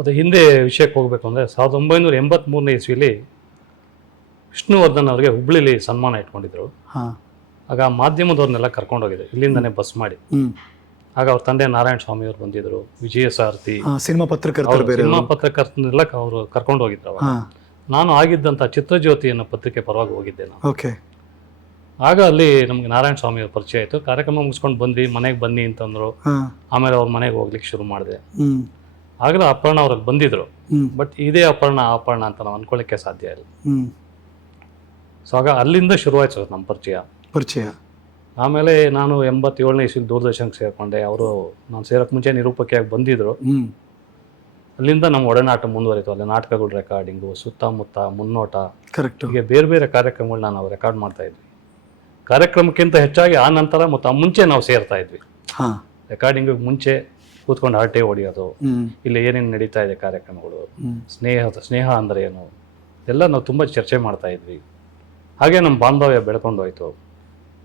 ಅದು ಹಿಂದೆ ವಿಷಯಕ್ಕೆ ಹೋಗಬೇಕು ಅಂದರೆ ಸಾವಿರದ ಒಂಬೈನೂರ ಎಂಬತ್ತ್ಮೂರನೇ ಇಸ್ವಿಲಿ ವಿಷ್ಣುವರ್ಧನ್ ಅವರಿಗೆ ಹುಬ್ಳಿಲಿ ಸನ್ಮಾನ ಇಟ್ಕೊಂಡಿದ್ರು. ಆಗ ಮಾಧ್ಯಮದವ್ರನ್ನೆಲ್ಲ ಕರ್ಕೊಂಡೋಗಿದೆ ಇಲ್ಲಿಂದನೇ ಬಸ್ ಮಾಡಿ. ಆಗ ಅವ್ರ ತಂದೆ ನಾರಾಯಣ ಸ್ವಾಮಿ ಅವರು ಬಂದಿದ್ರು ವಿಜಯ ಸಾರಥಿ. ಸಿನಿಮಾ ಪತ್ರಕರ್ತರು ಸಿನಿಮಾ ಪತ್ರಕರ್ತನೆಲ್ಲ ಅವರು ಕರ್ಕೊಂಡು ಹೋಗಿದ್ರು ಅವಾಗ ನಾನು ಆಗಿದ್ದಂಥ ಚಿತ್ರಜ್ಯೋತಿ ಅನ್ನೋ ಪತ್ರಿಕೆ ಪರವಾಗಿ ಹೋಗಿದ್ದೆ ನಾನು. ಓಕೆ. ಆಗ ಅಲ್ಲಿ ನಮ್ಗೆ ನಾರಾಯಣ ಸ್ವಾಮಿ ಅವ್ರ ಪರಿಚಯ ಆಯಿತು. ಕಾರ್ಯಕ್ರಮ ಮುಗಿಸ್ಕೊಂಡು ಬಂದ್ವಿ ಮನೆಗೆ ಬನ್ನಿ ಅಂತಂದ್ರು. ಆಮೇಲೆ ಅವ್ರ ಮನೆಗೆ ಹೋಗ್ಲಿಕ್ಕೆ ಶುರು ಮಾಡಿದೆ. ಆಗಲೇ ಅಪರ್ಣ ಅವ್ರಲ್ಲಿ ಬಂದಿದ್ರು. ಬಟ್ ಇದೇ ಅಪರ್ಣ ಅಪರ್ಣ ಅಂತ ನಾವು ಅನ್ಕೊಳ್ಳಿಕ್ಕೆ ಸಾಧ್ಯ ಇಲ್ಲ. ಸೊ ಆಗ ಅಲ್ಲಿಂದ ಶುರುವಾಯ್ತು ಸರ್ ನಮ್ಮ ಪರಿಚಯ. ಪರಿಚಯ. ಆಮೇಲೆ ನಾನು ಎಂಬತ್ತೇಳನೇ ಇಸ್ವಿ ದೂರದರ್ಶನಕ್ಕೆ ಸೇರಿಕೊಂಡೆ. ಅವರು ನಾನು ಸೇರಕ್ಕೆ ಮುಂಚೆ ನಿರೂಪಕಿಯಾಗಿ ಬಂದಿದ್ರು. ಅಲ್ಲಿಂದ ನಮ್ಮ ಒಡನಾಟ ಮುಂದುವರಿತು. ಅಲ್ಲಿ ನಾಟಕಗಳು ರೆಕಾರ್ಡಿಂಗು ಸುತ್ತಮುತ್ತ ಮುನ್ನೋಟ. ಕರೆಕ್ಟ್ ಹೀಗೆ ಬೇರೆ ಬೇರೆ ಕಾರ್ಯಕ್ರಮಗಳನ್ನ ನಾವು ರೆಕಾರ್ಡ್ ಮಾಡ್ತಾ ಇದ್ವಿ. ಕಾರ್ಯಕ್ರಮಕ್ಕಿಂತ ಹೆಚ್ಚಾಗಿ ಆ ನಂತರ ಮತ್ತು ಆ ಮುಂಚೆ ನಾವು ಸೇರ್ತಾ ಇದ್ವಿ. ಹಾಂ. ರೆಕಾರ್ಡಿಂಗಿಗೆ ಮುಂಚೆ ಕೂತ್ಕೊಂಡು ಹರಟೆ ಹೊಡೆಯೋದು ಇಲ್ಲಿ ಏನೇನು ನಡೀತಾ ಇದೆ ಕಾರ್ಯಕ್ರಮಗಳು ಸ್ನೇಹ ಸ್ನೇಹ ಅಂದರೆ ಏನು? ಎಲ್ಲ ನಾವು ತುಂಬ ಚರ್ಚೆ ಮಾಡ್ತಾ ಇದ್ವಿ. ಹಾಗೆ ನಮ್ಮ ಬಾಂಧವ್ಯ ಬೆಳ್ಕೊಂಡು ಹೋಯ್ತು